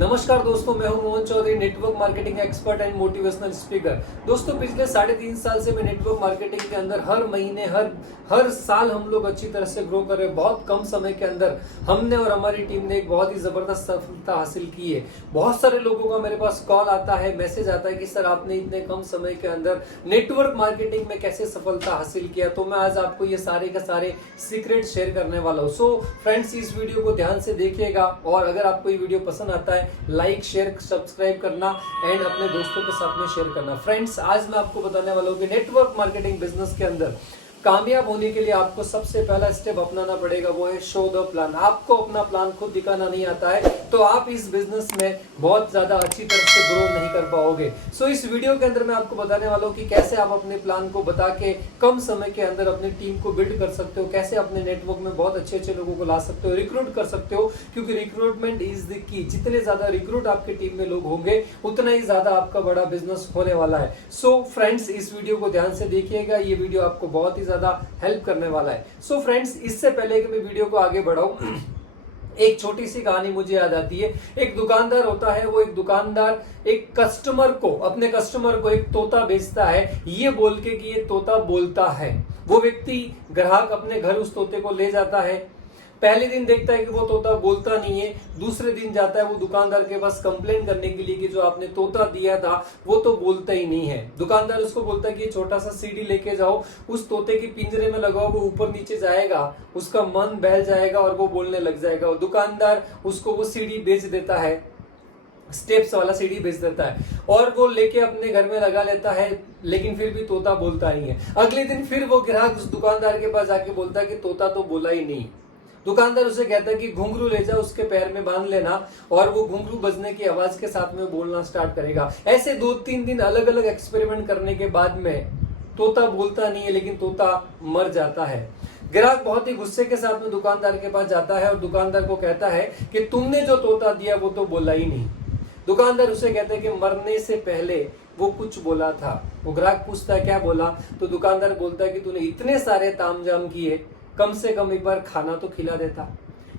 नमस्कार दोस्तों, मैं हूं Mohan Chaudhary, network marketing expert and motivational speaker. दोस्तों, पिछले 3.5 साल से मैं नेटवर्क मार्केटिंग के अंदर हर महीने हर साल हम लोग अच्छी तरह से ग्रो कर रहे हैं। बहुत कम समय के अंदर हमने और हमारी टीम ने एक बहुत ही जबरदस्त सफलता हासिल की है। बहुत सारे लोगों का मेरे पास कॉल आता है, मैसेज आता है कि सर आपने इतने कम समय के अंदर नेटवर्क मार्केटिंग में कैसे सफलता हासिल किया। तो मैं आज आपको ये सारे के सारे सीक्रेट शेयर करने वाला हूँ। सो फ्रेंड्स, इस वीडियो को ध्यान से देखिएगा और अगर आपको ये वीडियो पसंद आता है, लाइक शेयर सब्सक्राइब करना एंड अपने दोस्तों के साथ में शेयर करना। फ्रेंड्स, आज मैं आपको बताने वाला हूँ कि नेटवर्क मार्केटिंग बिजनेस के अंदर कामयाब होने के लिए आपको सबसे पहला स्टेप अपनाना पड़ेगा, वो है शो द प्लान। आपको अपना प्लान खुद दिखाना नहीं आता है तो आप इस बिजनेस में बहुत ज्यादा अच्छी तरह से ग्रो नहीं कर पाओगे। सो इस वीडियो के अंदर मैं आपको बताने वाला हूँ कि कैसे आप अपने प्लान को बता के कम समय के अंदर अपनी टीम को बिल्ड कर सकते हो, कैसे अपने नेटवर्क में बहुत अच्छे लोगों को ला सकते हो, रिक्रूट कर सकते हो, क्योंकि रिक्रूटमेंट इज द की। जितने ज्यादा रिक्रूट आपकी टीम में लोग होंगे उतना ही ज्यादा आपका बड़ा बिजनेस होने वाला है। सो फ्रेंड्स, इस वीडियो को ध्यान से देखिएगा, ये वीडियो आपको बहुत ही ज्यादा हेल्प करने वाला है। सो फ्रेंड्स, इससे पहले कि मैं वीडियो को आगे बढ़ाऊं, एक छोटी सी कहानी मुझे याद आती है। एक दुकानदार होता है, वो एक दुकानदार एक कस्टमर को, अपने कस्टमर को एक तोता बेचता है, ये बोल के कि ये तोता बोलता है। वो व्यक्ति, ग्राहक, अपने घर उस तोते को ले जाता है। पहले दिन देखता है कि वो तोता बोलता नहीं है। दूसरे दिन जाता है वो दुकानदार के पास कंप्लेन करने के लिए कि जो आपने तोता दिया था वो तो बोलता ही नहीं है। दुकानदार उसको बोलता है कि छोटा सा सीढ़ी लेके जाओ, उस तोते के पिंजरे में लगाओ, वो ऊपर नीचे जाएगा, उसका मन बहल जाएगा और वो बोलने लग जाएगा। और दुकानदार उसको वो सीढ़ी बेच देता है, स्टेप्स वाला सीढ़ी बेच देता है और वो लेके अपने घर में लगा लेता है, लेकिन फिर भी तोता बोलता नहीं है। अगले दिन फिर वो ग्राहक उस दुकानदार के पास जाके बोलता है कि तोता तो बोला ही नहीं। दुकानदार उसे कहता है कि घुंघरू ले जा, उसके पैर में बांध लेना और वो घुंघरू बजने की आवाज के साथ में बोलना स्टार्ट करेगा। ऐसे 2-3 दिन अलग अलग एक्सपेरिमेंट करने के बाद में तोता बोलता नहीं है, लेकिन तोता मर जाता है। ग्राहक बहुत ही गुस्से के साथ में दुकानदार के पास जाता है और दुकानदार को कहता है कि तुमने जो तोता दिया वो तो बोला ही नहीं। दुकानदार उसे कहता है कि मरने से पहले वो कुछ बोला था। वो ग्राहक पूछता है क्या बोला, तो दुकानदार बोलता है कि तूने इतने सारे तामझाम किए, कम से कम एक बार खाना तो खिला देता।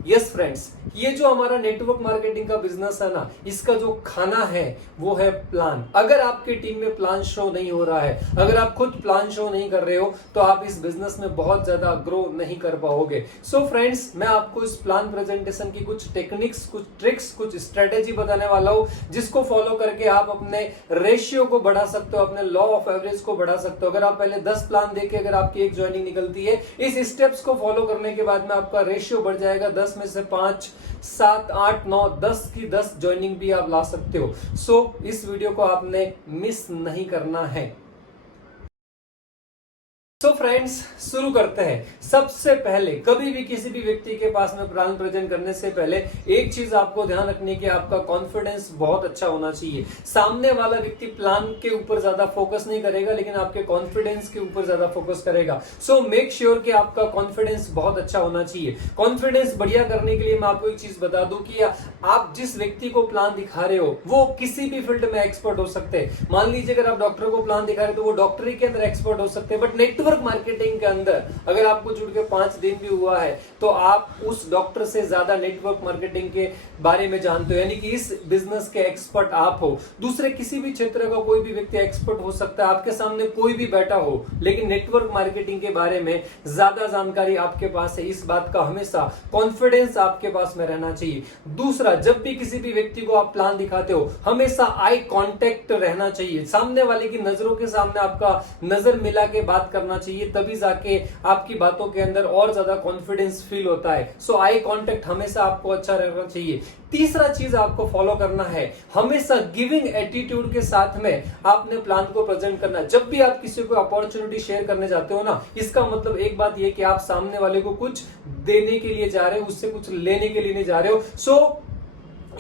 यस फ्रेंड्स, ये जो हमारा नेटवर्क मार्केटिंग का बिजनेस है ना, इसका जो खाना है वो है प्लान। अगर आपकी टीम में प्लान शो नहीं हो रहा है, अगर आप खुद प्लान शो नहीं कर रहे हो, तो आप इस बिजनेस में बहुत ज्यादा ग्रो नहीं कर पाओगे। सो फ्रेंड्स, मैं आपको इस प्लान प्रेजेंटेशन की कुछ टेक्निक्स, कुछ ट्रिक्स, कुछ स्ट्रेटेजी बताने वाला हूं, जिसको फॉलो करके आप अपने रेशियो को बढ़ा सकते हो, अपने लॉ ऑफ एवरेज को बढ़ा सकते हो। अगर आप पहले 10 प्लान देके अगर आपकी एक ज्वाइनिंग निकलती है, इस स्टेप्स को फॉलो करने के बाद में आपका रेशियो बढ़ जाएगा 10 में से 5, 7, 8, 9, 10 की 10 ज्वाइनिंग भी आप ला सकते हो। सो इस वीडियो को आपने मिस नहीं करना है। तो फ्रेंड्स, शुरू करते हैं। सबसे पहले, कभी भी किसी भी व्यक्ति के पास में प्लान प्रेजेंट करने से पहले एक चीज आपको ध्यान रखनी है कि आपका कॉन्फिडेंस बहुत अच्छा होना चाहिए। सामने वाला व्यक्ति प्लान के ऊपर ज्यादा फोकस नहीं करेगा, लेकिन आपके कॉन्फिडेंस के ऊपर ज्यादा फोकस करेगा। सो मेक श्योर कि आपका कॉन्फिडेंस बहुत अच्छा होना चाहिए। कॉन्फिडेंस बढ़िया करने के लिए मैं आपको एक चीज बता दूं कि आप जिस व्यक्ति को प्लान दिखा रहे हो वो किसी भी फील्ड में एक्सपर्ट हो सकते हैं। मान लीजिए अगर आप डॉक्टर को प्लान दिखा रहे हो तो वो डॉक्टरी के अंदर एक्सपर्ट हो सकते हैं, बट नेटवर्क मार्केटिंग के अंदर अगर आपको जुड़ के 5 दिन भी हुआ है तो आप उस डॉक्टर से ज्यादा नेटवर्क मार्केटिंग के बारे में जानते हो, यानी कि इस बिजनेस के एक्सपर्ट आप हो। दूसरे किसी भी क्षेत्र का कोई भी व्यक्ति एक्सपर्ट हो सकता है, आपके सामने कोई भी बैठा हो, लेकिन नेटवर्क मार्केटिंग के बारे में ज्यादा जानकारी आपके पास है। इस बात का हमेशा कॉन्फिडेंस आपके पास में रहना चाहिए। दूसरा, जब भी किसी भी व्यक्ति को आप प्लान दिखाते हो, हमेशा आई कांटेक्ट रहना चाहिए। सामने वाले की नजरों के सामने आपका नजर मिला के बात करना चाहिए, तभी जाके आपकी बातों के अंदर और ज्यादा कॉन्फिडेंस फील होता है। सो आई कांटेक्ट हमेशा आपको अच्छा रहना चाहिए। तीसरा चीज आपको फॉलो करना है, हमेशा गिविंग एटीट्यूड के साथ में आपने प्लान को प्रेजेंट करना है। जब भी आप किसी को अपॉर्चुनिटी शेयर करने जाते हो ना, इसका मतलब एक बात यह कि आप सामने वाले को कुछ देने के लिए जा रहे हो, उससे कुछ लेने के लिए नहीं जा रहे हो। सो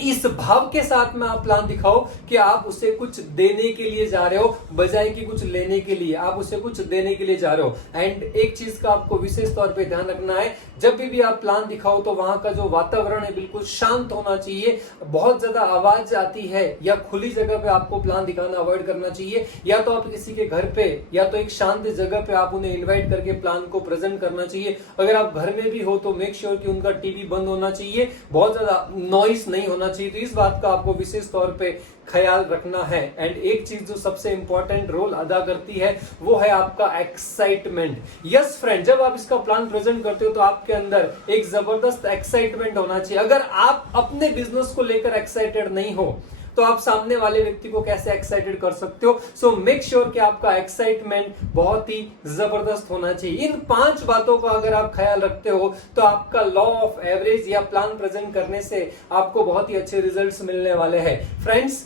इस भाव के साथ में आप प्लान दिखाओ कि आप उसे कुछ देने के लिए जा रहे हो, बजाय कि कुछ लेने के लिए। आप उसे कुछ देने के लिए जा रहे हो। एंड एक चीज का आपको विशेष तौर पे ध्यान रखना है, जब भी आप प्लान दिखाओ तो वहां का जो वातावरण है बिल्कुल शांत होना चाहिए। बहुत ज्यादा आवाज आती है या खुली जगह पे आपको प्लान दिखाना अवॉइड करना चाहिए। या तो आप किसी के घर पे या तो एक शांत जगह पे आप उन्हें इन्वाइट करके प्लान को प्रेजेंट करना चाहिए। अगर आप घर में भी हो तो मेक श्योर कि उनका टीवी बंद होना चाहिए, बहुत ज्यादा नॉइस नहीं होना चाहिए, तो इस बात का आपको विशेष तौर पे ख्याल रखना है। एंड एक चीज जो सबसे इंपॉर्टेंट रोल अदा करती है वो है आपका एक्साइटमेंट। यस फ्रेंड, जब आप इसका प्लान प्रेजेंट करते हो तो आपके अंदर एक जबरदस्त एक्साइटमेंट होना चाहिए। अगर आप अपने बिजनेस को लेकर एक्साइटेड नहीं हो तो आप सामने वाले व्यक्ति को कैसे एक्साइटेड कर सकते हो? सो मेक श्योर कि आपका एक्साइटमेंट बहुत ही जबरदस्त होना चाहिए। इन 5 बातों का अगर आप ख्याल रखते हो तो आपका लॉ ऑफ एवरेज या प्लान प्रेजेंट करने से आपको बहुत ही अच्छे रिजल्ट्स मिलने वाले हैं। फ्रेंड्स,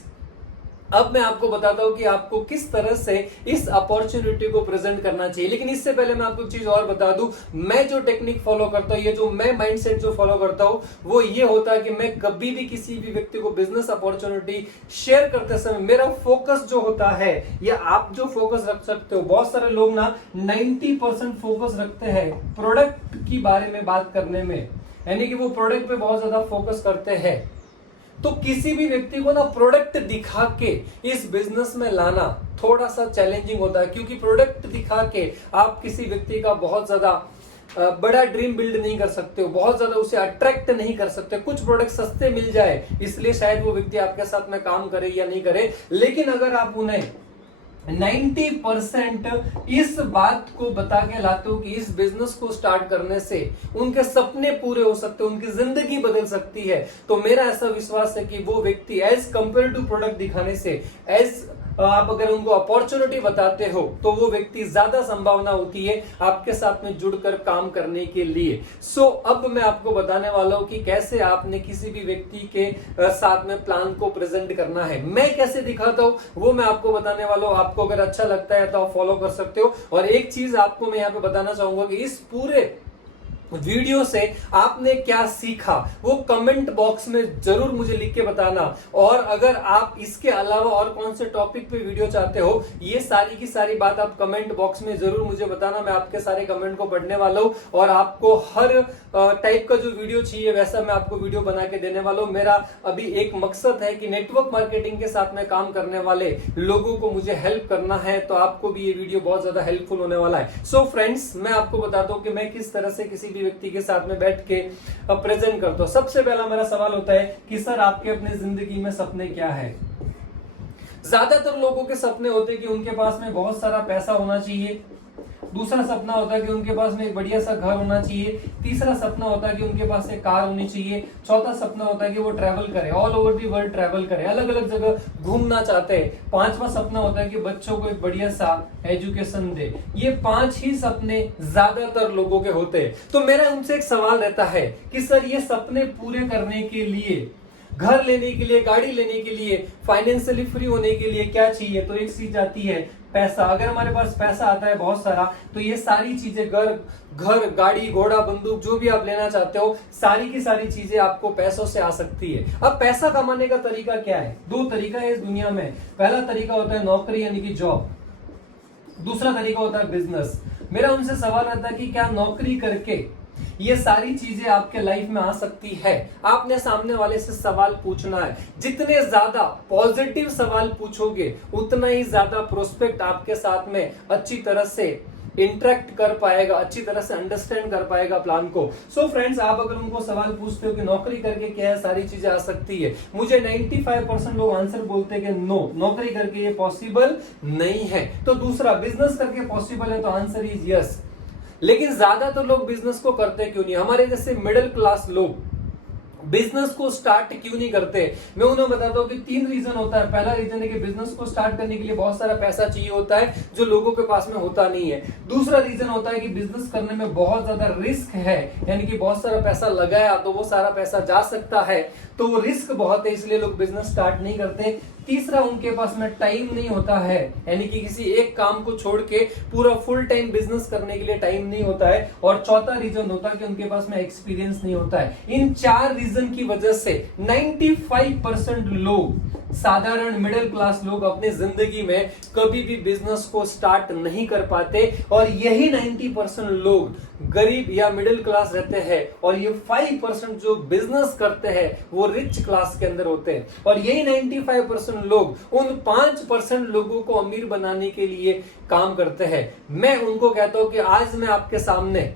अब मैं आपको बताता हूं कि आपको किस तरह से इस अपॉर्चुनिटी को प्रेजेंट करना चाहिए। लेकिन इससे पहले मैं आपको एक चीज और बता दूं, मैं जो टेक्निक फॉलो करता हूं, ये जो मैं माइंडसेट जो फॉलो करता हूं वो ये होता है कि मैं कभी भी किसी भी व्यक्ति को बिजनेस अपॉर्चुनिटी शेयर करते समय मेरा फोकस जो होता है, या आप जो फोकस रख सकते हो, बहुत सारे लोग ना 90% फोकस रखते हैं प्रोडक्ट की बारे में बात करने में, यानी कि वो प्रोडक्ट पे बहुत ज्यादा फोकस करते हैं। तो किसी भी व्यक्ति को ना प्रोडक्ट दिखा के इस बिजनेस में लाना थोड़ा सा चैलेंजिंग होता है, क्योंकि प्रोडक्ट दिखा के आप किसी व्यक्ति का बहुत ज्यादा बड़ा ड्रीम बिल्ड नहीं कर सकते हो, बहुत ज्यादा उसे अट्रैक्ट नहीं कर सकते। कुछ प्रोडक्ट सस्ते मिल जाए इसलिए शायद वो व्यक्ति आपके साथ में काम करे या नहीं करे, लेकिन अगर आप उन्हें 90% इस बात को बता के लाते हो कि इस बिजनेस को स्टार्ट करने से उनके सपने पूरे हो सकते हैं, उनकी जिंदगी बदल सकती है, तो मेरा ऐसा विश्वास है कि वो व्यक्ति एज कंपेयर टू प्रोडक्ट दिखाने से, एज आप अगर उनको अपॉर्चुनिटी बताते हो तो वो व्यक्ति ज्यादा संभावना होती है आपके साथ में जुड़कर काम करने के लिए। सो अब मैं आपको बताने वाला हूं कि कैसे आपने किसी भी व्यक्ति के साथ में प्लान को प्रेजेंट करना है। मैं कैसे दिखाता हूं वो मैं आपको बताने वाला हूं। आपको अगर अच्छा लगता है तो आप फॉलो कर सकते हो। और एक चीज आपको मैं यहाँ पे बताना चाहूंगा कि इस पूरे वीडियो से आपने क्या सीखा वो कमेंट बॉक्स में जरूर मुझे लिख के बताना। और अगर आप इसके अलावा और कौन से टॉपिक पे वीडियो चाहते हो, ये सारी की सारी बात आप कमेंट बॉक्स में जरूर मुझे बताना। मैं आपके सारे कमेंट को पढ़ने वाला हूं और आपको हर टाइप का जो वीडियो चाहिए वैसा मैं आपको वीडियो बना के देने वाला हूं। मेरा अभी एक मकसद है कि नेटवर्क मार्केटिंग के साथ में काम करने वाले लोगों को मुझे हेल्प करना है, तो आपको भी ये वीडियो बहुत ज्यादा हेल्पफुल होने वाला है। सो फ्रेंड्स, मैं आपको बताता हूं कि मैं किस तरह से किसी भी व्यक्ति के साथ में बैठ के प्रेजेंट करता हूं। सबसे पहला मेरा सवाल होता है कि सर आपके अपने जिंदगी में सपने क्या है? ज्यादातर लोगों के सपने होते हैं कि उनके पास में बहुत सारा पैसा होना चाहिए। दूसरा सपना होता है कि उनके पास में एक बढ़िया सा घर होना चाहिए। तीसरा सपना होता है कि उनके पास एक कार होनी चाहिए। चौथा सपना होता है कि वो ट्रैवल करे, all over the world travel करे, अलग अलग जगह घूमना चाहते हैं। पांचवा सपना होता है कि बच्चों को एक बढ़िया सा एजुकेशन दे। ये 5 ही सपने ज्यादातर लोगों के होते हैं। तो मेरा उनसे एक सवाल रहता है कि सर ये सपने पूरे करने के लिए, घर लेने के लिए, गाड़ी लेने के लिए, फाइनेंशियली फ्री होने के लिए क्या चाहिए? तो एक चीज आती है पैसा। अगर हमारे पास पैसा आता है बहुत सारा तो ये सारी चीजें, घर, गाड़ी, घोड़ा, बंदूक, जो भी आप लेना चाहते हो, सारी की सारी चीजें आपको पैसों से आ सकती है। अब पैसा कमाने का तरीका क्या है? 2 तरीका है इस दुनिया में। पहला तरीका होता है नौकरी यानी कि जॉब, दूसरा तरीका होता है बिजनेस। मेरा उनसे सवाल रहता है कि क्या नौकरी करके ये सारी चीजें आपके लाइफ में आ सकती है? आपने सामने वाले से सवाल पूछना है। जितने ज्यादा पॉजिटिव सवाल पूछोगे उतना ही ज्यादा प्रोस्पेक्ट आपके साथ में अच्छी तरह से इंटरेक्ट कर पाएगा, अच्छी तरह से अंडरस्टैंड कर पाएगा प्लान को। सो फ्रेंड्स, आप अगर उनको सवाल पूछते हो कि नौकरी करके क्या है सारी चीजें आ सकती है, मुझे 95% लोग आंसर बोलते हैं कि नो, नौकरी करके ये पॉसिबल नहीं है। तो दूसरा, बिजनेस करके पॉसिबल है, तो आंसर इज यस। लेकिन ज्यादातर तो लोग बिजनेस को करते क्यों नहीं? हमारे जैसे मिडिल क्लास लोग बिजनेस को स्टार्ट क्यों नहीं करते? मैं उन्हें बताता हूँ कि 3 रीजन होता है। पहला रीजन है कि बिजनेस को स्टार्ट करने के लिए बहुत सारा पैसा चाहिए होता है जो लोगों के पास में होता नहीं है। दूसरा रीजन होता है कि बिजनेस करने में बहुत ज्यादा रिस्क है, यानी कि बहुत सारा पैसा लगाया तो वो सारा पैसा जा सकता है, तो वो रिस्क बहुत है, इसलिए लोग बिजनेस स्टार्ट नहीं करते। तीसरा, उनके पास में टाइम नहीं होता है, यानी कि किसी एक काम को छोड़ के पूरा फुल टाइम बिजनेस करने के लिए टाइम नहीं होता है। और चौथा रीजन होता है कि उनके पास में एक्सपीरियंस नहीं होता है। इन 4 रीजन की वजह से 95% लोग, साधारण मिडिल क्लास लोग, अपनी जिंदगी में कभी भी बिजनेस को स्टार्ट नहीं कर पाते। और यही 90% लोग गरीब या मिडिल क्लास रहते हैं, और ये 5% जो बिजनेस करते हैं वो रिच क्लास के अंदर होते हैं। और यही 95% लोग उन 5% लोगों को अमीर बनाने के लिए काम करते हैं। मैं उनको कहता हूं कि आज मैं आपके सामने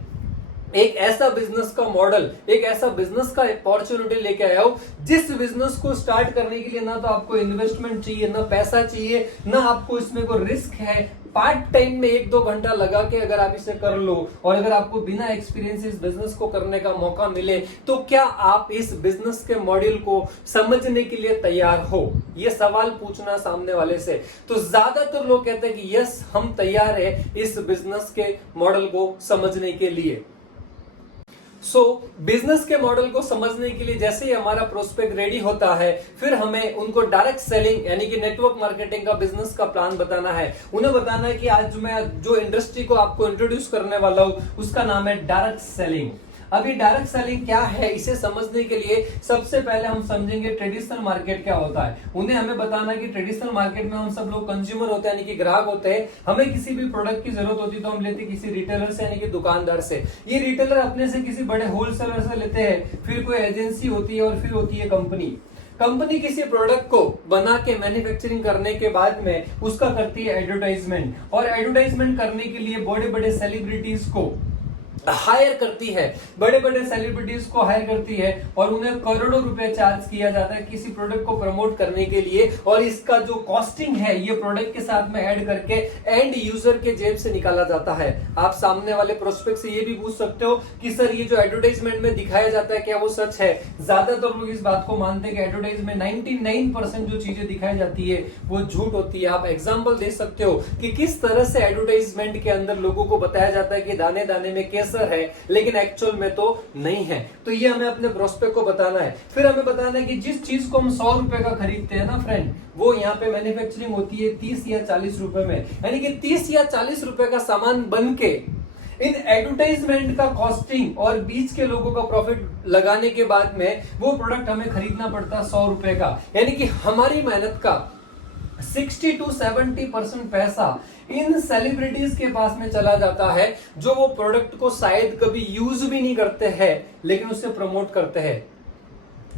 एक ऐसा बिजनेस का मॉडल, एक ऐसा बिजनेस का अपॉर्चुनिटी लेके आया हो जिस बिजनेस को स्टार्ट करने के लिए ना तो आपको इन्वेस्टमेंट चाहिए, ना पैसा चाहिए, ना आपको इसमें कोई रिस्क है। पार्ट टाइम में 1-2 घंटा लगा के अगर आप इसे कर लो और अगर आपको बिना एक्सपीरियंस इस बिजनेस को करने का मौका मिले तो क्या आप इस बिजनेस के मॉडल को समझने के लिए तैयार हो? ये सवाल पूछना सामने वाले से। तो ज्यादातर लोग कहते हैं कि यस, हम तैयार है इस बिजनेस के मॉडल को समझने के लिए। बिजनेस के मॉडल को समझने के लिए जैसे ही हमारा प्रोस्पेक्ट रेडी होता है, फिर हमें उनको डायरेक्ट सेलिंग यानी कि नेटवर्क मार्केटिंग का बिजनेस का प्लान बताना है। उन्हें बताना है कि आज मैं जो इंडस्ट्री को आपको इंट्रोड्यूस करने वाला हूं उसका नाम है डायरेक्ट सेलिंग। अभी डायरेक्ट सेलिंग क्या है, इसे समझने के लिए सबसे पहले हम समझेंगे ट्रेडिशनल मार्केट क्या होता है। उन्हें हमें बताना है कि ट्रेडिशनल मार्केट में हम सब लोग कंज्यूमर होते हैं यानी कि ग्राहक होते हैं। हमें किसी भी प्रोडक्ट की जरूरत होती है तो हम लेते हैं किसी रिटेलर से यानी कि दुकानदार से। ये रिटेलर अपने से किसी बड़े होलसेलर से लेते हैं, फिर कोई एजेंसी होती है और फिर होती है कंपनी किसी प्रोडक्ट को बना के मैन्युफैक्चरिंग करने के बाद में उसका करती है एडवर्टाइजमेंट, और एडवर्टाइजमेंट करने के लिए बड़े बड़े सेलिब्रिटीज को हायर करती है, बड़े बड़े सेलिब्रिटीज को हायर करती है और उन्हें करोड़ों रुपए चार्ज किया जाता है किसी प्रोडक्ट को प्रमोट करने के लिए। और इसका जो कॉस्टिंग है ये प्रोडक्ट के साथ में ऐड करके एंड यूजर के जेब से निकाला जाता है। आप सामने वाले प्रोस्पेक्ट से ये भी पूछ सकते हो कि सर ये जो एडवर्टाइजमेंट में दिखाया जाता है क्या वो सच है? ज्यादातर लोग इस बात को मानते हैं कि एडवर्टाइजमेंट 99% जो चीजें दिखाई जाती है वो झूठ होती है। आप एग्जाम्पल दे सकते हो कि किस तरह से एडवर्टाइजमेंट के अंदर लोगों को बताया जाता है कि दाने दाने में केसर है, लेकिन एक्चुअल में तो नहीं है। तो ये हमें अपने प्रोस्पेक्ट को बताना है। फिर हमें बताना है कि जिस चीज को हम 100 रुपए का खरीदते हैं ना फ्रेंड, वो यहाँ पे मैन्युफैक्चरिंग होती है 30 या 40 रुपए में, यानी कि 30 या 40 रुपए का सामान बन के इन एडवर्टाइजमेंट का कॉस्टिंग और बीच के लोगों का प्रॉफिट लगाने के बाद में वो प्रोडक्ट हमें खरीदना पड़ता है 100 रुपए का। यानी कि हमारी मेहनत का 60 to 70% पैसा इन सेलिब्रिटीज के पास में चला जाता है, जो वो प्रोडक्ट को शायद कभी यूज भी नहीं करते हैं लेकिन उससे प्रमोट करते हैं।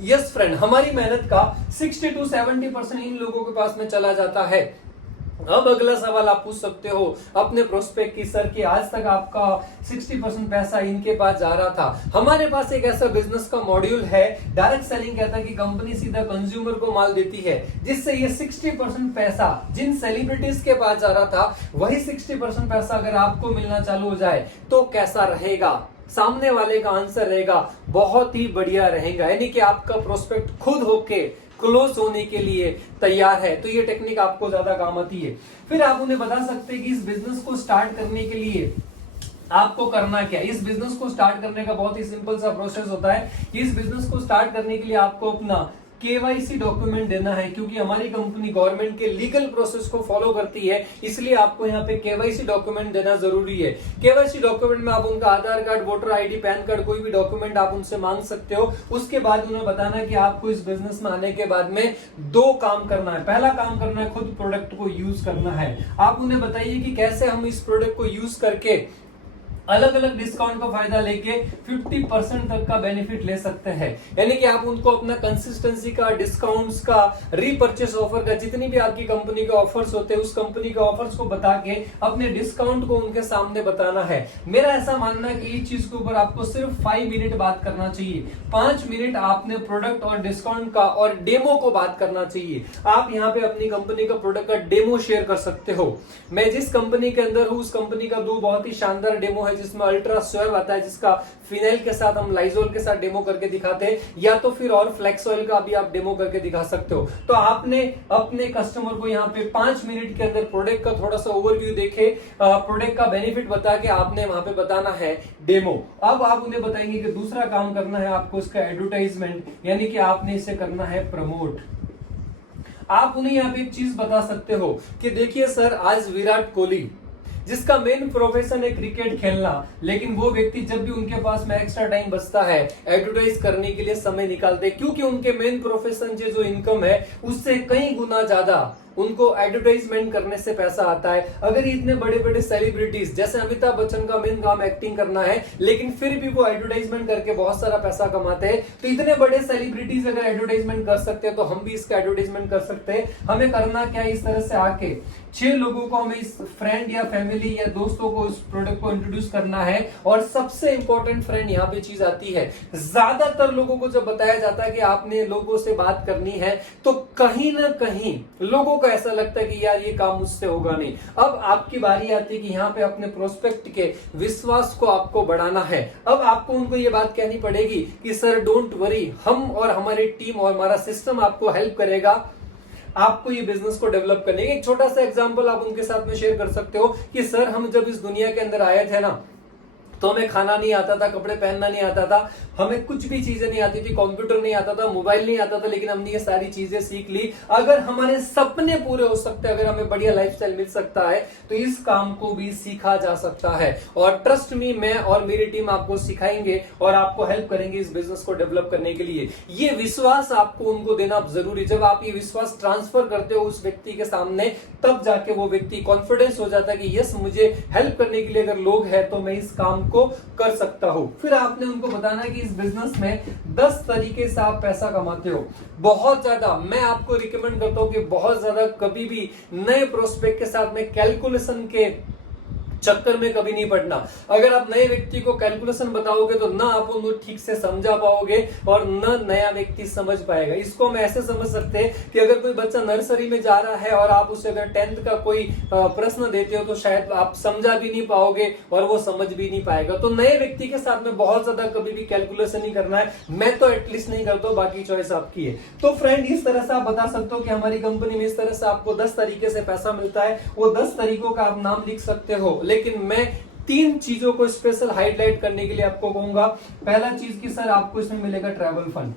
यस फ्रेंड, हमारी मेहनत का 60 to 70% इन लोगों के पास में चला जाता है। अब अगला सवाल आप पूछ सकते हो अपने प्रोस्पेक्ट की, सर कि आज तक आपका 60% पैसा इनके पास जा रहा था। हमारे पास एक ऐसा बिजनेस का मॉड्यूल है, डायरेक्ट सेलिंग कहता है कि कंपनी सीधा कंज्यूमर को माल देती है, जिससे ये 60% पैसा जिन सेलिब्रिटीज के पास जा रहा था वही 60% पैसा अगर आपको मिलना चालू हो जाए तो कैसा रहेगा? सामने वाले का आंसर रहेगा बहुत ही बढ़िया रहेगा। यानी कि आपका प्रोस्पेक्ट खुद होके क्लोज होने के लिए तैयार है। तो ये टेक्निक आपको ज्यादा काम आती है। फिर आप उन्हें बता सकते हैं कि इस बिजनेस को स्टार्ट करने के लिए आपको करना क्या है। इस बिजनेस को स्टार्ट करने का बहुत ही सिंपल सा प्रोसेस होता है। इस बिजनेस को स्टार्ट करने के लिए आपको अपना केवाईसी डॉक्यूमेंट देना है, क्योंकि हमारी कंपनी गवर्नमेंट के लीगल प्रोसेस को फॉलो करती है, इसलिए आपको यहाँ पे केवाईसी डॉक्यूमेंट देना जरूरी है। केवाईसी डॉक्यूमेंट में आप उनका Aadhaar card, voter ID, PAN card, कोई भी डॉक्यूमेंट आप उनसे मांग सकते हो। उसके बाद उन्हें बताना है कि आपको इस बिजनेस में आने के बाद में 2 काम करना है। पहला काम करना है खुद प्रोडक्ट को यूज करना है। आप उन्हें बताइए कि कैसे हम इस प्रोडक्ट को यूज करके अलग अलग डिस्काउंट का फायदा लेके 50% तक का बेनिफिट ले सकते हैं। यानी कि आप उनको अपना कंसिस्टेंसी का, डिस्काउंट्स का, रीपर्चेस ऑफर का, जितनी भी आपकी कंपनी के ऑफर्स होते हैं उस कंपनी के ऑफर्स को बता के अपने डिस्काउंट को उनके सामने बताना है। मेरा ऐसा मानना है कि इस चीज के ऊपर आपको सिर्फ 5 मिनट बात करना चाहिए। 5 मिनट आपने प्रोडक्ट और डिस्काउंट का और डेमो को बात करना चाहिए। आप यहाँ पे अपनी कंपनी का प्रोडक्ट का डेमो शेयर कर सकते हो। मैं जिस कंपनी के अंदर हूँ उस कंपनी का 2 बहुत ही शानदार डेमो है, जिसमें अल्ट्रा स्वेब आता है, जिसका फिनाइल के साथ हम लाइजोल के साथ डेमो करके दिखाते हैं, या तो फिर और फ्लेक्स ऑयल का भी आप डेमो करके दिखा सकते हो। तो आपने अपने कस्टमर को यहाँ पे 5 मिनट के अंदर प्रोडक्ट का थोड़ा सा ओवरव्यू देके प्रोडक्ट का बेनिफिट बता के आपने वहां पे बताना है डेमो। अब आप उन्हें बताएंगे कि दूसरा काम करना है आपको इसका एडवर्टाइजमेंट, यानी कि आपने इसे करना है प्रमोट। आप उन्हें यहाँ पे एक चीज बता सकते हो कि देखिए सर, आज विराट कोहली जिसका मेन प्रोफेशन है क्रिकेट खेलना, लेकिन वो व्यक्ति जब भी उनके पास में एक्स्ट्रा टाइम बचता है एडवर्टाइज करने के लिए समय निकालते हैं, क्योंकि उनके मेन प्रोफेशन से जो इनकम है उससे कई गुना ज्यादा उनको एडवर्टाइजमेंट करने से पैसा आता है। अगर इतने बड़े बड़े सेलिब्रिटीज जैसे अमिताभ बच्चन का मेन काम एक्टिंग करना है, लेकिन फिर भी वो एडवर्टाइजमेंट करके बहुत सारा पैसा कमाते हैं, तो इतने बड़े सेलिब्रिटीज अगर एडवर्टाइजमेंट कर सकते हैं तो हम भी इसका एडवर्टाइजमेंट कर सकते हैं। हमें करना क्या है, इस तरह से आके 6 लोगों को हमें इस फ्रेंड या फैमिली या दोस्तों को इस प्रोडक्ट को इंट्रोड्यूस करना है। और सबसे इंपॉर्टेंट फ्रेंड यहाँ पे चीज आती है, ज्यादातर लोगों को जब बताया जाता है कि आपने लोगों से बात करनी है, तो कहीं ना कहीं लोगों को ऐसा लगता है कि यार ये काम मुझसे होगा नहीं। अब आपकी बारी आती है कि यहाँ पे अपने प्रोस्पेक्ट के विश्वास को आपको बढ़ाना है। अब आपको उनको ये बात कहनी पड़ेगी कि सर डोंट वरी, हम और हमारी टीम और हमारा सिस्टम आपको हेल्प करेगा आपको ये बिजनेस को डेवलप करने। एक छोटा सा एग्जांपल आप उनके साथ में शेयर कर सकते हो कि सर हम जब इस दुनिया के अंदर आए थे ना, तो हमें खाना नहीं आता था, कपड़े पहनना नहीं आता था, हमें कुछ भी चीजें नहीं आती थी, कंप्यूटर नहीं आता था, मोबाइल नहीं आता था, लेकिन हमने ये सारी चीजें सीख ली। अगर हमारे सपने पूरे हो सकते हैं, अगर हमें बढ़िया लाइफस्टाइल मिल सकता है, तो इस काम को भी सीखा जा सकता है। और ट्रस्ट मी, मैं और मेरी टीम आपको सिखाएंगे और आपको हेल्प करेंगे इस बिजनेस को डेवलप करने के लिए। ये विश्वास आपको उनको देना जरूरी। जब आप ये विश्वास ट्रांसफर करते हो उस व्यक्ति के सामने, तब जाके वो व्यक्ति कॉन्फिडेंस हो जाता है कि यस, मुझे हेल्प करने के लिए अगर लोग हैं तो मैं इस काम को कर सकता हूं। फिर आपने उनको बताना है कि इस बिजनेस में 10 तरीके से आप पैसा कमाते हो। बहुत ज्यादा मैं आपको रिकमेंड करता हूं कि बहुत ज्यादा कभी भी नए प्रोस्पेक्ट के साथ में कैलकुलेशन के चक्कर में कभी नहीं पड़ना। अगर आप नए व्यक्ति को कैलकुलेशन बताओगे तो ना आप उनको ठीक से समझा पाओगे और न नया व्यक्ति समझ पाएगा। इसको हम ऐसे समझ सकते हैं कि अगर कोई बच्चा नर्सरी में जा रहा है और आप उसे अगर 10th का कोई प्रश्न देते हो तो शायद आप समझा भी नहीं पाओगे और वो समझ भी नहीं पाएगा। तो नए व्यक्ति के साथ में बहुत ज्यादा कभी भी कैलकुलेशन नहीं करना है। मैं तो एटलीस्ट नहीं करता हूं, बाकी चॉइस आपकी है। तो फ्रेंड, इस तरह से आप बता सकते हो कि हमारी कंपनी में इस तरह से आपको 10 तरीके से पैसा मिलता है। वो 10 तरीकों का आप नाम लिख सकते हो, लेकिन मैं 3 चीजों को स्पेशल हाईलाइट करने के लिए आपको कहूंगा। पहला चीज कि सर आपको इसमें मिलेगा ट्रैवल फंड।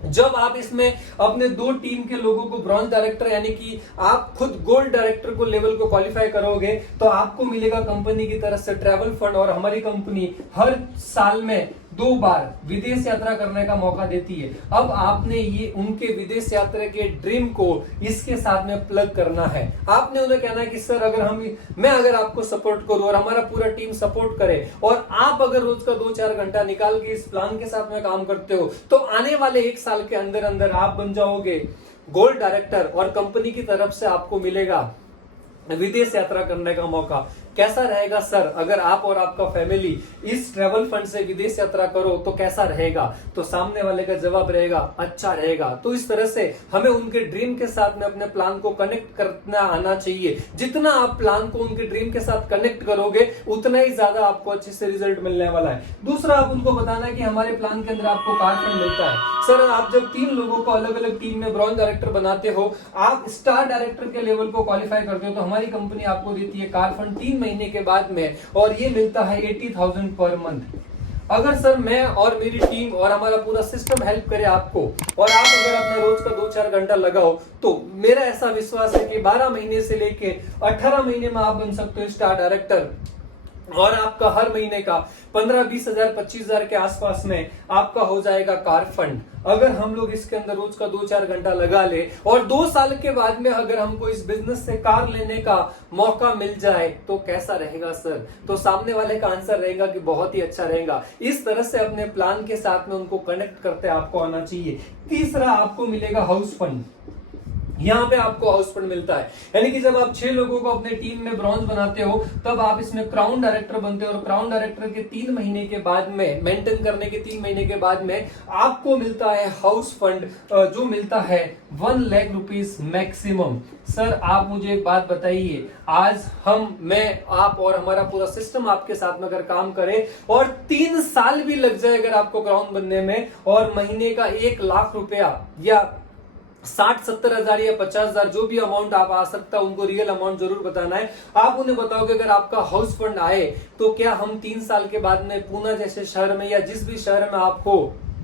जब आप इसमें अपने 2 टीम के लोगों को ब्रॉन्ज डायरेक्टर यानी कि आप खुद गोल्ड डायरेक्टर को लेवल को क्वालिफाई करोगे, तो आपको मिलेगा कंपनी की तरफ से ट्रैवल फंड। और हमारी कंपनी हर साल में 2 बार विदेश यात्रा करने का मौका देती है। अब आपने ये उनके विदेश यात्रा के ड्रीम को इसके साथ में प्लग करना है। आपने उन्हें कहना है कि सर मैं अगर आपको सपोर्ट करूं और हमारा पूरा टीम सपोर्ट करे और आप अगर रोज का 2-4 घंटा निकाल के इस प्लान के साथ में काम करते हो, तो आने वाले 1 साल के अंदर अंदर आप बन जाओगे गोल्ड डायरेक्टर और कंपनी की तरफ से आपको मिलेगा विदेश यात्रा करने का मौका। कैसा रहेगा सर अगर आप और आपका फैमिली इस ट्रैवल फंड से विदेश यात्रा करो तो कैसा रहेगा? तो सामने वाले का जवाब रहेगा अच्छा रहेगा। तो इस तरह से हमें उनके ड्रीम के साथ में अपने प्लान को कनेक्ट करना आना चाहिए। जितना आप प्लान को उनके ड्रीम के साथ कनेक्ट करोगे उतना ही ज्यादा आपको अच्छे से रिजल्ट मिलने वाला है। दूसरा, आप उनको बताना है कि हमारे प्लान के अंदर आपको कार फंड मिलता है। सर आप जब 3 लोगों को अलग अलग टीम में ब्रॉन्ज डायरेक्टर बनाते हो, आप स्टार डायरेक्टर के लेवल को क्वालिफाई करते हो, तो हमारी कंपनी आपको देती है कार फंड 3 महीने के बाद में, और ये मिलता है 80,000 पर मंथ। अगर सर मैं और मेरी टीम और हमारा पूरा सिस्टम हेल्प करे आपको और आप अगर अपना रोज का 2-4 घंटा लगाओ, तो मेरा ऐसा विश्वास है कि 12 महीने से लेके 18 महीने में आप बन सकते हो स्टार डायरेक्टर। और आपका हर महीने का 15-20 हजार 25 हजार के आसपास में आपका हो जाएगा कार फंड। अगर हम लोग इसके अंदर रोज का 2-4 घंटा लगा ले और 2 साल के बाद में अगर हमको इस बिजनेस से कार लेने का मौका मिल जाए तो कैसा रहेगा सर? तो सामने वाले का आंसर रहेगा कि बहुत ही अच्छा रहेगा। इस तरह से अपने प्लान के साथ में उनको कनेक्ट करते आपको आना चाहिए। तीसरा, आपको मिलेगा हाउस फंड। यहाँ पे आपको हाउस फंड मिलता है, यानी कि जब आप 6 लोगों को अपने टीम में ब्रॉन्ज बनाते हो तब आप इसमें क्राउन डायरेक्टर बनते हो और क्राउन डायरेक्टर के 3 महीने के बाद में, मेंटेन करने के 3 महीने के बाद में आपको मिलता है हाउस फंड, जो मिलता है 1 लाख रुपीस मैक्सिमम। सर आप मुझे एक बात बताइए, आज मैं आप और हमारा पूरा सिस्टम आपके साथ में अगर काम करे और 3 साल भी लग जाए अगर आपको क्राउन बनने में, और महीने का 1 लाख रुपया या 60-70 हजार या 50 हजार जो भी अमाउंट आप आ सकता है, उनको रियल अमाउंट जरूर बताना है। आप उन्हें बताओगे अगर आपका हाउस फंड आए तो क्या हम 3 साल के बाद में पुणे जैसे शहर में या जिस भी शहर में आप हो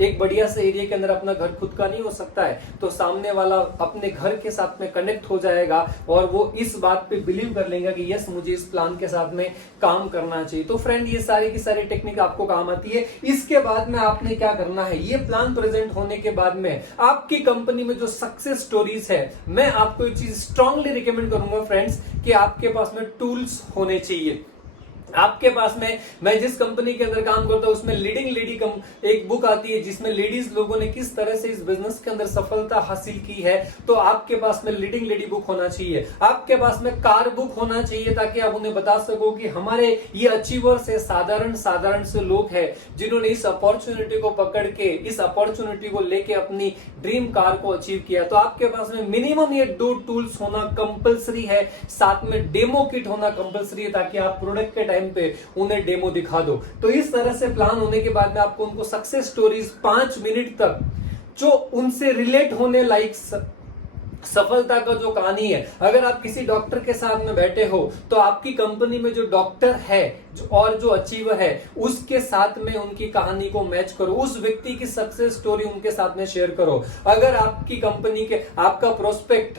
एक बढ़िया से एरिया के अंदर अपना घर खुद का नहीं हो सकता है, तो सामने वाला अपने घर के साथ में कनेक्ट हो जाएगा और वो इस बात पे बिलीव कर लेगा कि यस मुझे इस प्लान के साथ में काम करना चाहिए। तो फ्रेंड ये सारी की सारी टेक्निक आपको काम आती है। इसके बाद में आपने क्या करना है, ये प्लान प्रेजेंट होने के बाद में आपकी कंपनी में जो सक्सेस स्टोरीज है, मैं आपको एक चीज स्ट्रांगली रिकमेंड करूंगा फ्रेंड्स कि आपके पास में टूल्स होने चाहिए। आपके पास में, मैं जिस कंपनी के अंदर काम करता हूं उसमें लीडिंग लेडी एक बुक आती है जिसमें लेडीज लोगों ने किस तरह से इस बिजनेस के अंदर सफलता हासिल की है, तो आपके पास में लीडिंग लेडी बुक होना चाहिए। आपके पास में कार बुक होना चाहिए ताकि आप उन्हें बता सको कि हमारे ये अचीवर्स है, साधारण से लोग हैं जिन्होंने इस अपॉर्चुनिटी को पकड़ के, इस अपॉर्चुनिटी को लेके अपनी ड्रीम कार को अचीव किया। तो आपके पास में मिनिमम ये 2 टूल्स होना कंपलसरी है, साथ में डेमो किट होना कंपलसरी है ताकि आप प्रोडक्ट के टाइम पे उन्हें डेमो दिखा दो। तो इस तरह से प्लान होने के बाद में आपको उनको सक्सेस स्टोरीज 5 मिनट तक जो उनसे रिलेट होने लायक सफलता का जो कहानी है, अगर आप किसी डॉक्टर के साथ में बैठे हो तो आपकी कंपनी में जो डॉक्टर है और जो अचीवर है उसके साथ में उनकी कहानी को मैच करो, उस व्यक्ति की सक्सेस स्टोरी उनके साथ में शेयर करो। अगर आपकी कंपनी के, आपका प्रोस्पेक्ट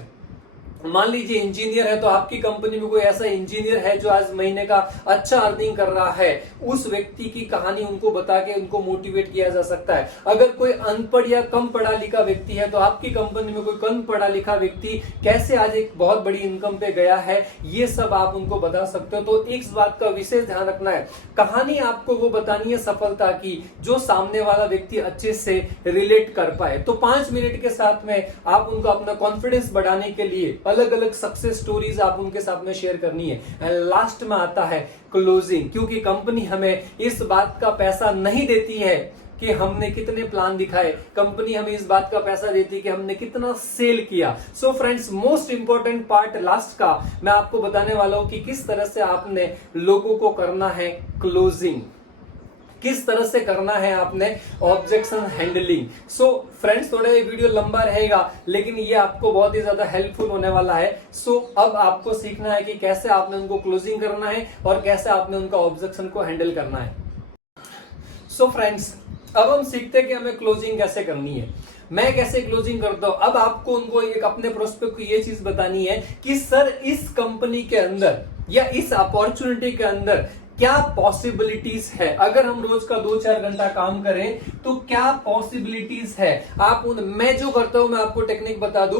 मान लीजिए इंजीनियर है, तो आपकी कंपनी में कोई ऐसा इंजीनियर है जो आज महीने का अच्छा अर्निंग कर रहा है, उस व्यक्ति की कहानी उनको बता के उनको मोटिवेट किया जा सकता है। अगर कोई अनपढ़ या कम पढ़ा लिखा व्यक्ति है तो आपकी कंपनी में कोई कम पढ़ा लिखा व्यक्ति कैसे आज एक बहुत बड़ी इनकम पे गया है, ये सब आप उनको बता सकते हो। तो इस बात का विशेष ध्यान रखना है, कहानी आपको वो बतानी है सफलता की जो सामने वाला व्यक्ति अच्छे से रिलेट कर पाए। तो 5 मिनट के साथ में आप उनको अपना कॉन्फिडेंस बढ़ाने के लिए अलग अलग सक्सेस स्टोरीज आप उनके साथ में शेयर करनी है। एंड लास्ट में आता है क्लोजिंग, क्योंकि कंपनी हमें इस बात का पैसा नहीं देती है कि हमने कितने प्लान दिखाए, कंपनी हमें इस बात का पैसा देती है कि हमने कितना सेल किया। So friends, most important part last का मैं आपको बताने वाला हूं कि किस तरह से आपने लोगों को करना है क्लोजिंग, किस तरह से करना है आपने ऑब्जेक्शन हैंडलिंग। सो फ्रेंड्स, थोड़ा ये वीडियो लंबा रहेगा लेकिन ये आपको बहुत ही ज्यादा हेल्पफुल होने वाला है। सो अब आपको सीखना है कि कैसे आपने उनको क्लोजिंग करना है और कैसे आपने उनका ऑब्जेक्शन को हैंडल करना है। सो फ्रेंड्स, अब हम सीखते हैं कि हमें क्लोजिंग कैसे करनी है, मैं कैसे क्लोजिंग करता हूं। अब आपको उनको एक अपने प्रोस्पेक्ट को ये चीज बतानी है कि सर इस कंपनी के अंदर या इस अपॉर्चुनिटी के अंदर क्या पॉसिबिलिटीज है। अगर हम रोज का 2-4 घंटा काम करें तो क्या पॉसिबिलिटीज है। आप मैं जो करता हूं, मैं आपको टेक्निक बता दूं,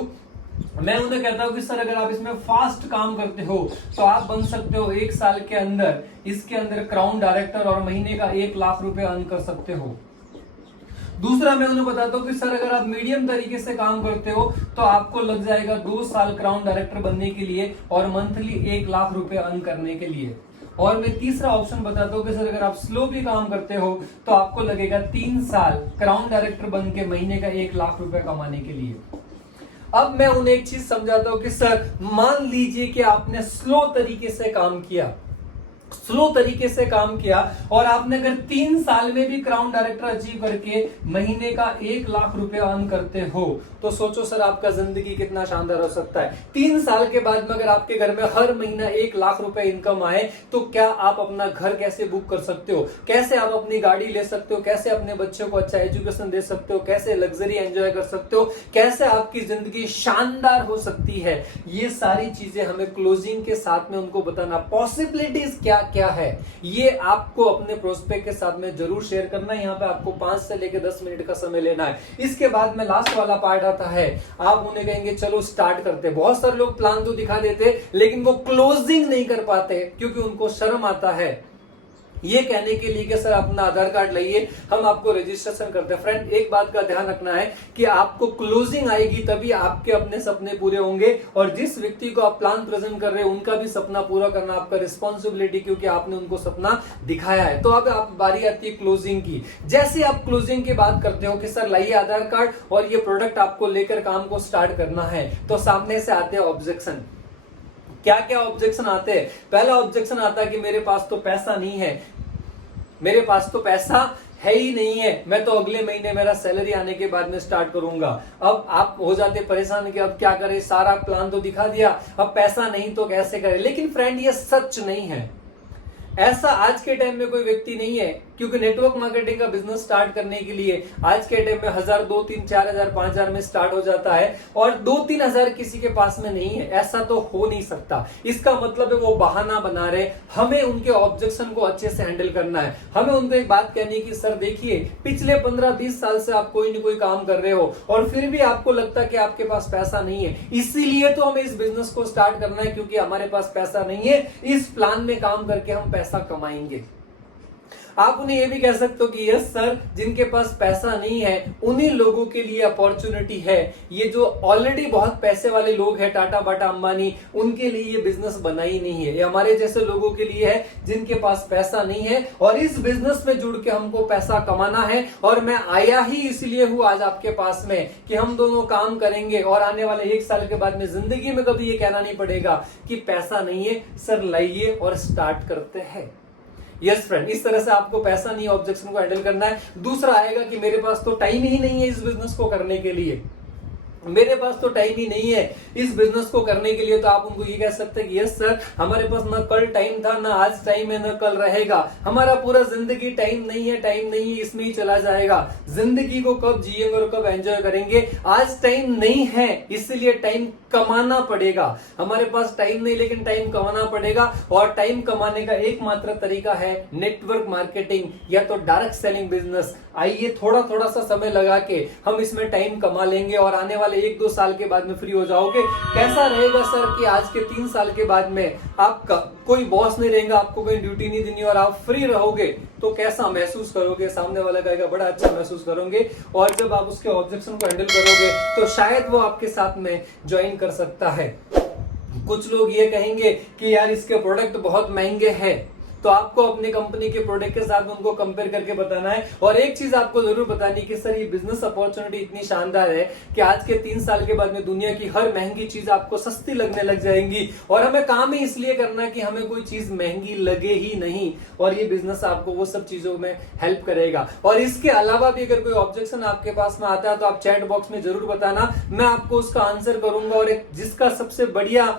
मैं उन्हें कहता हूं कि सर अगर आप इसमें फास्ट काम करते हो तो आप बन सकते हो 1 साल के अंदर इसके अंदर क्राउन डायरेक्टर और महीने का 1 लाख रुपए अर्न कर सकते हो। दूसरा मैं उन्हें बताता हूं कि सर अगर आप मीडियम तरीके से काम करते हो तो आपको लग जाएगा 2 साल क्राउन डायरेक्टर बनने के लिए और मंथली 1 लाख रुपए अर्न करने के लिए। और मैं तीसरा ऑप्शन बताता हूं कि सर अगर आप स्लो भी काम करते हो तो आपको लगेगा 3 साल क्राउन डायरेक्टर बन के महीने का 1 लाख रुपए कमाने के लिए। अब मैं उन्हें एक चीज समझाता हूं कि सर मान लीजिए कि आपने स्लो तरीके से काम किया, स्लो तरीके से काम किया और आपने अगर 3 साल में भी क्राउन डायरेक्टर अचीव करके महीने का 1 लाख रुपए अर्न करते हो तो सोचो सर आपका जिंदगी कितना शानदार हो सकता है। 3 साल के बाद में अगर आपके घर में हर महीना 1 लाख रुपए इनकम आए तो क्या आप अपना घर कैसे बुक कर सकते हो, कैसे आप अपनी गाड़ी ले सकते हो, कैसे अपने बच्चों को अच्छा एजुकेशन दे सकते हो, कैसे लग्जरी एंजॉय कर सकते हो, कैसे आपकी जिंदगी शानदार हो सकती है। ये सारी चीजें हमें क्लोजिंग के साथ में उनको बताना, पॉसिबिलिटीज क्या है, ये आपको अपने प्रोस्पेक्ट के साथ में जरूर शेयर करना है। यहाँ पे आपको 5 से लेकर 10 मिनट का समय लेना है। इसके बाद में लास्ट वाला पार्ट आता है, आप उन्हें कहेंगे चलो स्टार्ट करते। बहुत सारे लोग प्लान तो दिखा देते लेकिन वो क्लोजिंग नहीं कर पाते क्योंकि उनको शर्म आता है ये कहने के लिए कि सर अपना आधार कार्ड लाइए, हम आपको रजिस्ट्रेशन करते हैं। फ्रेंड, एक बात का ध्यान रखना है कि आपको क्लोजिंग आएगी तभी आपके अपने सपने पूरे होंगे और जिस व्यक्ति को आप प्लान प्रेजेंट कर रहे हैं उनका भी सपना पूरा करना आपका रिस्पॉन्सिबिलिटी, क्योंकि आपने उनको सपना दिखाया है। तो अब आप बारी आती है क्लोजिंग की। जैसे आप क्लोजिंग की बात करते हो कि सर लाइए आधार कार्ड और ये प्रोडक्ट आपको लेकर काम को स्टार्ट करना है, तो सामने से आते हैं ऑब्जेक्शन। क्या क्या ऑब्जेक्शन आते हैं? पहला ऑब्जेक्शन आता है कि मेरे पास तो पैसा नहीं है, मेरे पास तो पैसा है ही नहीं है, मैं तो अगले महीने मेरा सैलरी आने के बाद में स्टार्ट करूंगा। अब आप हो जाते परेशान कि अब क्या करें, सारा प्लान तो दिखा दिया, अब पैसा नहीं तो कैसे करें। लेकिन फ्रेंड, ये सच नहीं है। ऐसा आज के टाइम में कोई व्यक्ति नहीं है क्योंकि नेटवर्क मार्केटिंग का बिजनेस स्टार्ट करने के लिए आज के टाइम में 1000, 2, 3, 4000, 5000 में स्टार्ट हो जाता है और 2-3 हजार किसी के पास में नहीं है। ऐसा तो हो नहीं सकता। इसका मतलब है वो बहाना बना रहे। हमें उनके ऑब्जेक्शन को अच्छे से हैंडल करना है। हमें उनको एक बात कहनी है कि सर देखिए, पिछले 15-20 साल से आप कोई ना कोई काम कर रहे हो और फिर भी आपको लगता है कि आपके पास पैसा नहीं है, इसीलिए तो हमें इस बिजनेस को स्टार्ट करना है, क्योंकि हमारे पास पैसा नहीं है। इस प्लान में काम करके हम पैसा कमाएंगे। आप उन्हें यह भी कह सकते हो कि यस सर, जिनके पास पैसा नहीं है उन्हीं लोगों के लिए अपॉर्चुनिटी है। ये जो ऑलरेडी बहुत पैसे वाले लोग हैं, टाटा बाटा अंबानी, उनके लिए ये बिजनेस बना ही नहीं है। ये हमारे जैसे लोगों के लिए है जिनके पास पैसा नहीं है और इस बिजनेस में जुड़ के हमको पैसा कमाना है। और मैं आया ही इसलिए हूं आज आपके पास में कि हम दोनों काम करेंगे और आने वाले 1 साल के बाद में जिंदगी में कभी ये कहना नहीं पड़ेगा कि पैसा नहीं है। सर लाइए और स्टार्ट करते हैं। यस फ्रेंड, इस तरह से आपको पैसा नहीं ऑब्जेक्शन को हैंडल करना है। दूसरा आएगा कि मेरे पास तो टाइम ही नहीं है इस बिजनेस को करने के लिए, मेरे पास तो टाइम ही नहीं है इस बिजनेस को करने के लिए। तो आप उनको ये कह सकते हैं कि यस सर, हमारे पास ना कल टाइम था, ना आज टाइम है, ना कल रहेगा। हमारा पूरा जिंदगी टाइम नहीं है, इसमें ही चला जाएगा। जिंदगी को कब जिएंगे और कब एंजॉय करेंगे, आज टाइम नहीं है, इसलिए टाइम कमाना पड़ेगा। हमारे पास टाइम नहीं, लेकिन टाइम कमाना पड़ेगा। और टाइम कमाने का एकमात्र तरीका है नेटवर्क मार्केटिंग या तो डायरेक्ट सेलिंग बिजनेस। आइए थोड़ा थोड़ा सा समय लगा के हम इसमें टाइम कमा लेंगे और आने वाले 1-2 साल के बाद में फ्री हो जाओगे। कैसा रहेगा सर कि आज के 3 साल के बाद में आपका कोई बॉस नहीं रहेगा, आपको कोई ड्यूटी नहीं देनी और आप फ्री रहोगे, तो कैसा महसूस करोगे? सामने वाला कहेगा बड़ा अच्छा महसूस करोगे। और जब आप उसके ऑब्जेक्शन को हैंडल करोगे तो शायद वो आपके साथ में ज्वाइन कर सकता है। कुछ लोग ये कहेंगे कि यार इसके प्रोडक्ट बहुत महंगे हैं, तो आपको अपनी कंपनी के प्रोडक्ट के साथ उनको कंपेयर करके बताना है। और एक चीज आपको जरूर बतानी कि सर ये बिजनेस अपॉर्चुनिटी इतनी शानदार है कि आज के 3 साल के बाद में दुनिया की हर महंगी चीज आपको सस्ती लगने लग जाएंगी और हमें काम ही इसलिए करना है कि हमें कोई चीज महंगी लगे ही नहीं। और ये बिजनेस आपको वो सब चीजों में हेल्प करेगा। और इसके अलावा भी अगर कोई ऑब्जेक्शन आपके पास में आता है तो आप चैट बॉक्स में जरूर बताना, मैं आपको उसका आंसर करूंगा। और एक जिसका सबसे बढ़िया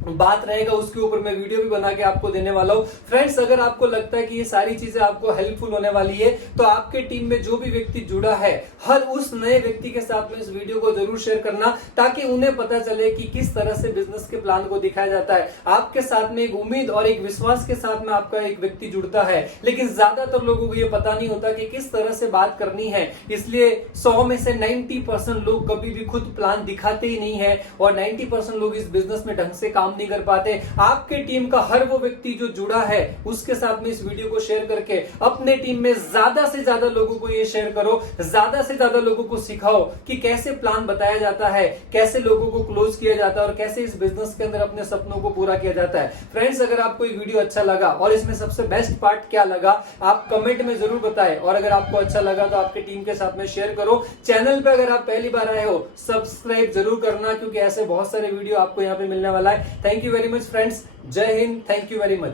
बात रहेगा उसके ऊपर मैं वीडियो भी बना के आपको देने वाला हूं। फ्रेंड्स, अगर आपको लगता है कि ये सारी चीजें आपको हेल्पफुल होने वाली है तो आपके टीम में जो भी व्यक्ति जुड़ा है हर उस नए व्यक्ति के साथ में इस वीडियो को जरूर शेयर करना, ताकि उन्हें पता चले कि किस तरह से बिजनेस के प्लान को दिखाया जाता है। आपके साथ में एक उम्मीद और एक विश्वास के साथ में आपका एक व्यक्ति जुड़ता है, लेकिन ज्यादातर लोगों को ये पता नहीं होता कि किस तरह से बात करनी है। इसलिए 100 में से 90% लोग कभी भी खुद प्लान दिखाते ही नहीं है और 90% लोग इस बिजनेस में ढंग से काम नहीं कर पाते। आपके टीम का हर वो व्यक्ति जो जुड़ा है उसके साथ में इस वीडियो को शेयर करके अपने टीम में ज्यादा से ज्यादा लोगों को ये शेयर करो, ज्यादा से ज्यादा लोगों को सिखाओ कि कैसे प्लान बताया जाता है, कैसे लोगों को क्लोज किया जाता है और कैसे इस बिजनेस के अंदर अपने सपनों को पूरा किया जाता है। फ्रेंड्स, अगर आपको ये वीडियो अच्छा लगा और इसमें सबसे बेस्ट पार्ट क्या लगा आप कमेंट में जरूर बताएं। और अगर आपको अच्छा लगा तो आपकी टीम के साथ में शेयर करो। चैनल पे अगर आप पहली बार आए हो सब्सक्राइब जरूर करना, क्योंकि ऐसे बहुत सारे वीडियो आपको यहाँ पे मिलने वाला है। Thank you very much friends, जय हिंद, थैंक यू वेरी मच।